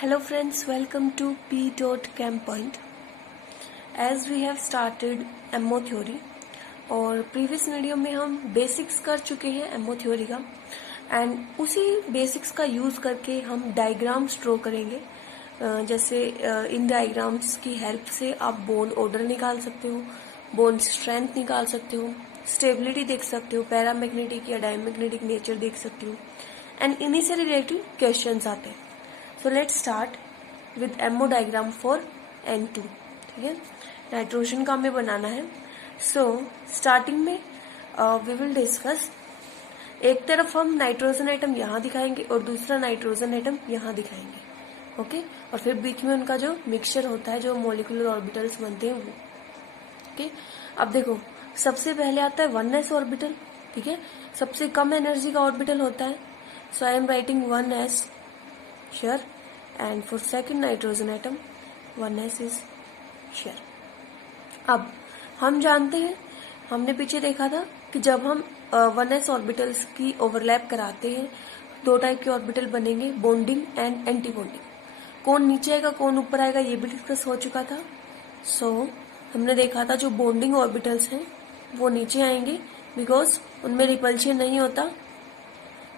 Hello friends, welcome to P.ChemPoint. As we have started MO theory और previous video में हम basics कर चुके हैं MO थ्योरी का एंड उसी बेसिक्स का यूज करके हम डायग्राम्स ड्रॉ करेंगे। जैसे इन डायग्राम्स की हेल्प से आप बोन ऑर्डर निकाल सकते हो, बोन स्ट्रेंथ निकाल सकते हो, स्टेबिलिटी देख सकते हो, पैरामैग्नेटिक या डायमैग्नेटिक नेचर देख सकते हो एंड इन्हीं से रिलेटेड क्वेश्चंस आते हैं। So let's start with MO diagram for N2। ठीक है, नाइट्रोजन का हमें बनाना है। So starting में we will discuss, एक तरफ हम नाइट्रोजन एटम यहाँ दिखाएंगे और दूसरा नाइट्रोजन एटम यहाँ दिखाएंगे। ओके, और फिर बीच में उनका जो मिक्सचर होता है, जो मॉलिक्यूलर ऑर्बिटल्स बनते हैं वो। ओके, अब देखो सबसे पहले आता है 1s ऑर्बिटल। ठीक है, सबसे कम एनर्जी का ऑर्बिटल होता है। So I am writing 1s here and for second nitrogen atom 1s is here। अब हम जानते हैं, हमने पीछे देखा था कि जब हम 1s ऑर्बिटल्स की ओवरलैप कराते हैं दो टाइप के ऑर्बिटल बनेंगे, बॉन्डिंग एंड एंटी बॉन्डिंग। कौन नीचे आएगा कौन ऊपर आएगा ये भी डिस्कस हो चुका था। सो हमने देखा था जो बॉन्डिंग ऑर्बिटल्स हैं वो नीचे आएंगे बिकॉज उनमें रिपल्शन नहीं होता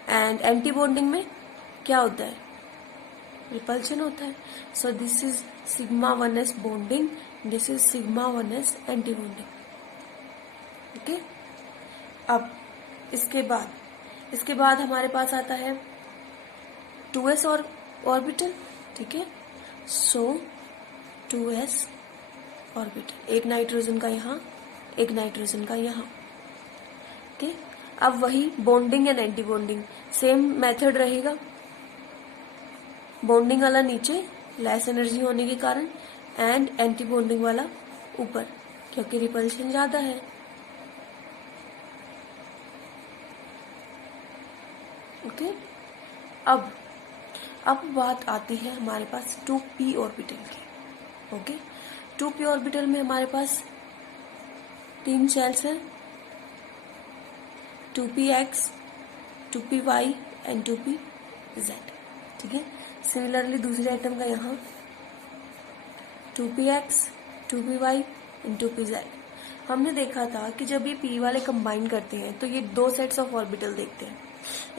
एंड एंटी बॉन्डिंग में क्या होता है, रिपल्शन होता है। So this is sigma 1s bonding, this is sigma 1s anti bonding. Okay, अब इसके बाद हमारे पास आता है 2s और ऑर्बिटल। ठीक है, सो 2s ऑर्बिटल, एक नाइट्रोजन का यहाँ, एक नाइट्रोजन का यहाँ। ओके, अब वही bonding and anti bonding same method रहेगा। बॉन्डिंग वाला नीचे लेस एनर्जी होने के कारण एंड एंटी बॉन्डिंग वाला ऊपर क्योंकि रिपल्शन ज्यादा है। ओके, अब बात आती है हमारे पास 2p ऑर्बिटल की। ओके, 2p ऑर्बिटल में हमारे पास तीन शेल्स हैं, 2px, 2py एंड 2pz। ठीक है, सिमिलरली दूसरे आइटम का यहाँ 2px, 2py एंड 2pz। हमने देखा था कि जब ये p वाले कंबाइन करते हैं तो ये दो सेट्स ऑफ ऑर्बिटल देखते हैं।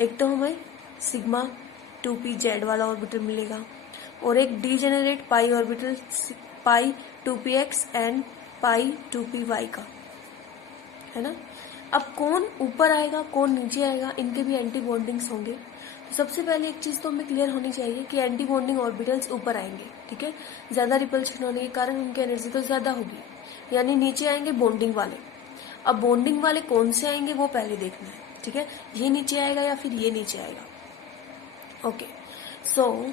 एक तो हमें सिग्मा 2pz वाला ऑर्बिटल मिलेगा और एक degenerate pi orbital pi 2px and pi 2py का, है ना। अब कौन ऊपर आएगा कौन नीचे आएगा, इनके भी एंटी बॉन्डिंग्स होंगे। तो सबसे पहले एक चीज तो हमें क्लियर होनी चाहिए कि एंटी बॉन्डिंग ऑर्बिटल्स ऊपर आएंगे। ठीक है, ज्यादा रिपल्शन होने के कारण उनकी एनर्जी तो ज्यादा होगी, यानी नीचे आएंगे बॉन्डिंग वाले। अब बॉन्डिंग वाले कौन से आएंगे वो पहले देखना है। ठीक है, ये नीचे आएगा या फिर ये नीचे आएगा। ओके, सो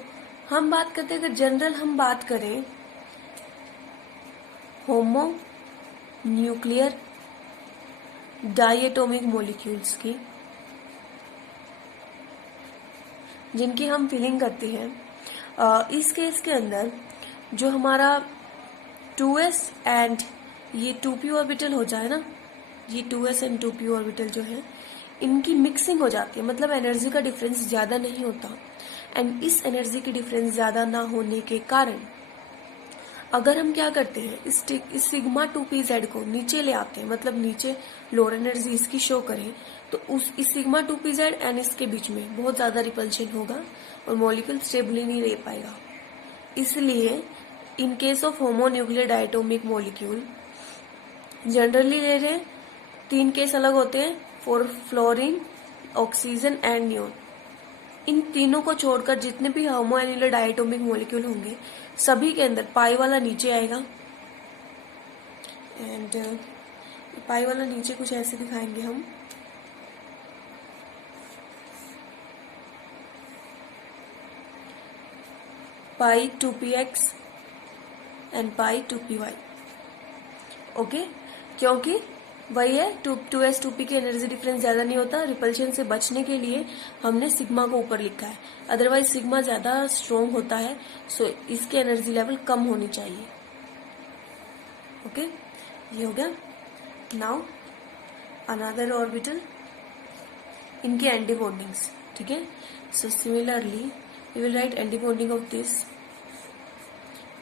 हम बात करते हैं, अगर जनरल हम बात करें होमो न्यूक्लियर डायटोमिक मॉलिक्यूल्स की, जिनकी हम फीलिंग करते हैं, इस केस के अंदर जो हमारा 2s एंड ये 2p ऑर्बिटल हो जाए ना, ये 2s एंड 2p ऑर्बिटल जो है इनकी मिक्सिंग हो जाती है, मतलब एनर्जी का डिफरेंस ज्यादा नहीं होता। एंड इस एनर्जी की डिफरेंस ज्यादा ना होने के कारण अगर हम क्या करते हैं, इस सिग्मा 2pz को नीचे ले आते हैं, मतलब नीचे लोअर एनर्जी इसकी शो करें, तो इस सिग्मा 2pz एंड इसके बीच में बहुत ज्यादा रिपल्शन होगा और मॉलिक्यूल स्टेबली नहीं रह पाएगा। इसलिए in case of homonuclear diatomic molecule generally ले रहे हैं, तीन केस अलग होते हैं, for fluorine, oxygen and neon. इन तीनों को छोड़कर जितने भी होमोन्यूक्लियर डायटोमिक मॉलिक्यूल होंगे सभी के अंदर पाई वाला नीचे आएगा एंड पाई वाला नीचे कुछ ऐसे दिखाएंगे हम। पाई 2px and pi 2py। Okay, क्योंकि वही है 2s 2p की एनर्जी डिफरेंस ज्यादा नहीं होता, रिपल्शन से बचने के लिए हमने सिग्मा को ऊपर लिखा है, अदरवाइज सिग्मा ज्यादा स्ट्रॉन्ग होता है। सो इसकी एनर्जी लेवल कम होनी चाहिए। ओके, ये हो गया। नाउ अनदर ऑर्बिटल, इनके एंटी बॉन्डिंग्स। ठीक है, so similarly we will write anti bonding of this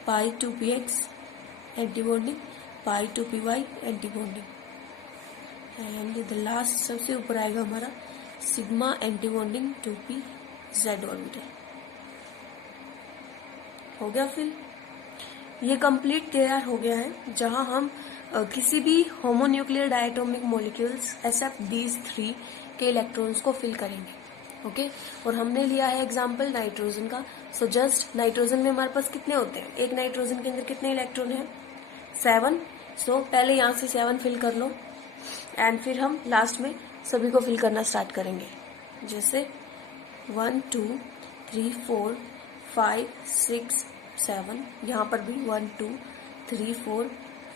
pi two p x anti bonding, pi two p y anti bonding, and the last सबसे ऊपर आएगा हमारा sigma anti bonding two p z orbital. हो गया फिर ये complete तैयार हो गया है, जहां हम किसी भी homonuclear diatomic molecules except these 3 के इलेक्ट्रॉन्स को फिल करेंगे। ओके और हमने लिया है एग्जांपल नाइट्रोजन का। सो जस्ट नाइट्रोजन में हमारे पास कितने होते हैं, एक नाइट्रोजन के अंदर कितने इलेक्ट्रॉन है, 7। सो पहले यहां से 7 फिल कर लो एंड फिर हम लास्ट में सभी को फिल करना स्टार्ट करेंगे। जैसे 1 2 3 4 5 6 7, यहाँ पर भी 1 2 3 4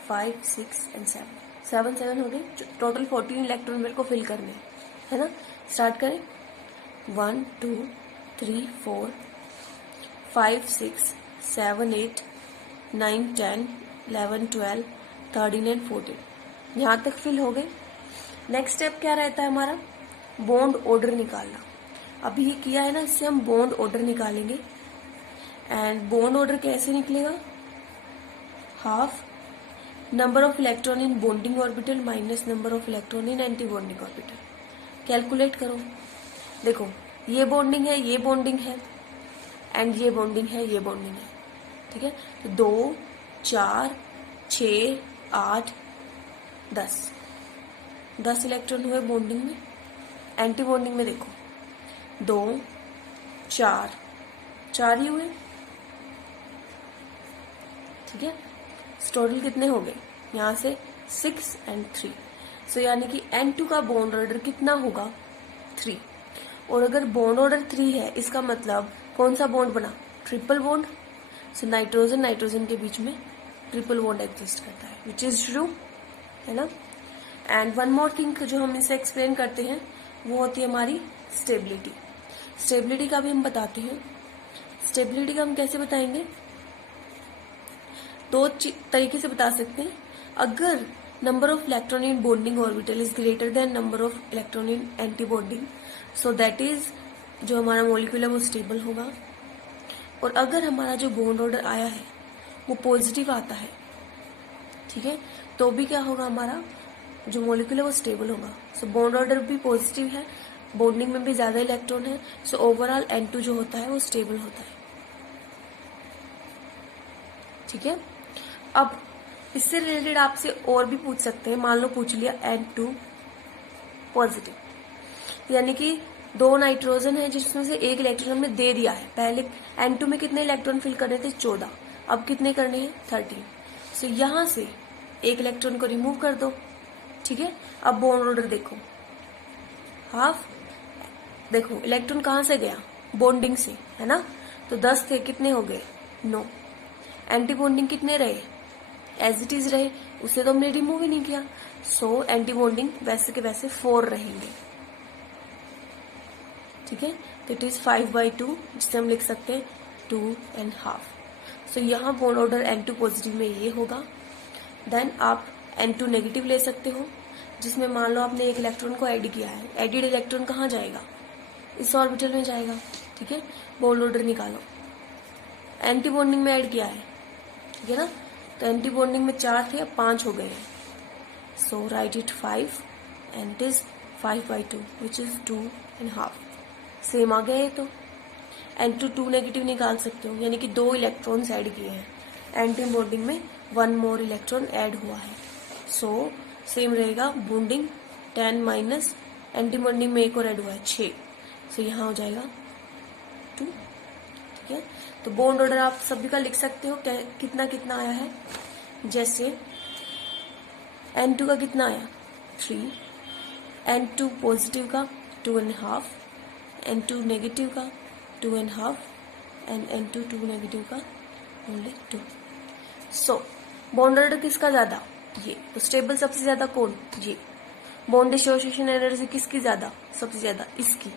5 6 एंड 7 हो गए। टोटल 14 इलेक्ट्रॉन मेरे को फिल करने हैं, है ना। स्टार्ट करें। 1 2 3 4 5 6 7 8 9 10 11 12 13 एंड 14, यहाँ तक फिल हो गए। नेक्स्ट स्टेप क्या रहता है हमारा, बॉन्ड ऑर्डर निकालना। अभी किया है ना, इससे हम बॉन्ड ऑर्डर निकालेंगे। एंड बॉन्ड ऑर्डर कैसे निकलेगा, half number of electron in bonding orbital minus number of electron in anti bonding orbital. Calculate करो। देखो ये बॉन्डिंग है, ये बॉन्डिंग है, एंड ये बॉन्डिंग है, ये बॉन्डिंग है, ठीक है। तो 2 4 6 8 10 इलेक्ट्रॉन हुए बॉन्डिंग में। एंटी बॉन्डिंग में देखो 2 4 ही हुए, ठीक है। टोटल कितने हो गए, यहाँ से 6 एंड 3। सो यानी कि N2 का बॉन्ड ऑर्डर कितना होगा, 3। और अगर बॉन्ड ऑर्डर 3 है, इसका मतलब कौन सा बॉन्ड बना, ट्रिपल बॉन्ड। सो नाइट्रोजन के बीच में ट्रिपल बॉन्ड एग्जिस्ट करता है, विच इज ट्रू, है ना। एंड वन मोर थिंग जो हम इसे एक्सप्लेन करते हैं वो होती है हमारी स्टेबिलिटी। स्टेबिलिटी का भी हम बताते हैं। स्टेबिलिटी का हम कैसे बताएंगे, 2 तरीके से बता सकते हैं। अगर number of electron in bonding orbital is greater than number of electron in anti bonding, so that is जो हमारा मॉलिक्यूल है वो स्टेबल होगा। और अगर हमारा जो बॉन्ड ऑर्डर आया है वो पॉजिटिव आता है, ठीक है, तो भी क्या होगा, हमारा जो मॉलिक्यूल है वो स्टेबल होगा। सो बॉन्ड ऑर्डर भी पॉजिटिव है, बॉन्डिंग में भी ज्यादा इलेक्ट्रॉन है, सो ओवरऑल N2 जो होता है वो स्टेबल होता है, ठीक है। अब इससे रिलेटेड आपसे और भी पूछ सकते हैं। मान लो पूछ लिया N2 पॉजिटिव, यानी कि 2 नाइट्रोजन है जिसमें से एक इलेक्ट्रॉन हमने दे दिया है। पहले N2 में कितने इलेक्ट्रॉन फिल करने थे, 14, अब कितने करने हैं, 13। सो यहां से एक इलेक्ट्रॉन को रिमूव कर दो, ठीक है। अब बॉन्ड ऑर्डर देखो, हाफ। देखो इलेक्ट्रॉन कहां से गया, बॉन्डिंग से, है ना। तो 10 थे, कितने हो गए, 9। एंटी बॉन्डिंग कितने रहे, एज इट इज रहे, उसे तो हमने रिमूव ही नहीं किया। सो एंटी बॉन्डिंग वैसे के वैसे 4 रहेंगे, ठीक है। तो इट इज 5/2, जिसे हम लिख सकते हैं 2.5। सो यहाँ बॉन्ड ऑर्डर N2 पॉजिटिव में ये होगा। देन आप N2 नेगेटिव ले सकते हो, जिसमें मान लो आपने एक इलेक्ट्रॉन को ऐड किया है। एडिड इलेक्ट्रॉन कहाँ जाएगा, इस ऑर्बिटल में जाएगा, ठीक है। बॉन्ड ऑर्डर निकालो, एंटी बॉन्डिंग में ऐड किया है, ठीक है ना। तो एंटी बॉन्डिंग में 4 थे, अब 5 हो गए हैं। So write it 5 and it is 5/2 which is 2.5। Same आ गया ये। तो N2 2 नेगेटिव निकाल सकते हो, यानी कि 2 इलेक्ट्रॉन्स ऐड किए हैं। एंटी बॉन्डिंग में 1 मोर इलेक्ट्रॉन ऐड हुआ है। सो सेम रहेगा, बॉन्डिंग 10 माइनस एंटी बॉन्डिंग में एक और ऐड हुआ है 6। सो यहाँ हो जाएगा 2, ठीक है। तो बॉन्ड ऑर्डर आप सभी का लिख सकते हो, कितना कितना आया है। जैसे N2 का कितना आया, 3, N2 पॉजिटिव का 2.5, N2 नेगेटिव का 2.5 एंड N2 2 नेगेटिव का ओनली 2। सो बॉन्ड ऑर्डर किसका ज्यादा, ये। तो स्टेबल सबसे ज्यादा कौन, ये। बॉन्ड डिसोसिएशन एनर्जी किसकी ज्यादा, सबसे ज्यादा इसकी,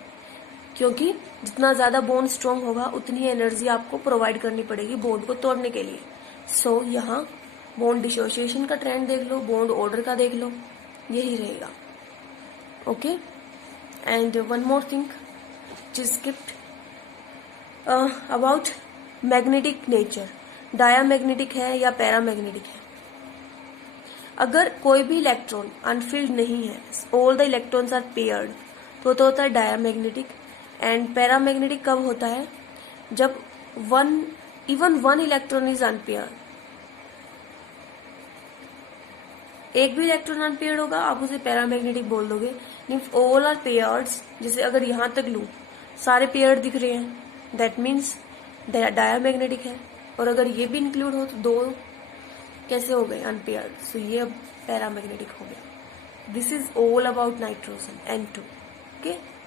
क्योंकि जितना ज्यादा बॉन्ड स्ट्रांग होगा उतनी एनर्जी आपको प्रोवाइड करनी पड़ेगी बॉन्ड को तोड़ने के लिए। सो यहाँ बॉन्ड डिसोसिएशन का ट्रेंड देख लो, बॉन्ड ऑर्डर का देख लो, यही रहेगा, okay. And one more thing which is skipped about magnetic nature. Diamagnetic है या पैरामैग्नेटिक है। अगर कोई भी इलेक्ट्रॉन अनफिल्ड नहीं है, all the electrons are paired, तो होता है डायामैग्नेटिक। एंड पैरामैग्नेटिक कब होता है? जब even one electron is unpaired, एक भी इलेक्ट्रॉन अनपेयर्ड होगा, आप उसे पैरामैग्नेटिक बोल दोगे। मीन्स ऑल आर पेयर्ड, जैसे अगर यहां तक लू सारे पेयर्ड दिख रहे हैं, दैट मीन्स डायामैग्नेटिक है। और अगर ये भी इंक्लूड हो तो दो कैसे हो गए? अनपेयर्ड। सो ये अब पैरामैग्नेटिक हो गया। This is all about nitrogen N2। Okay.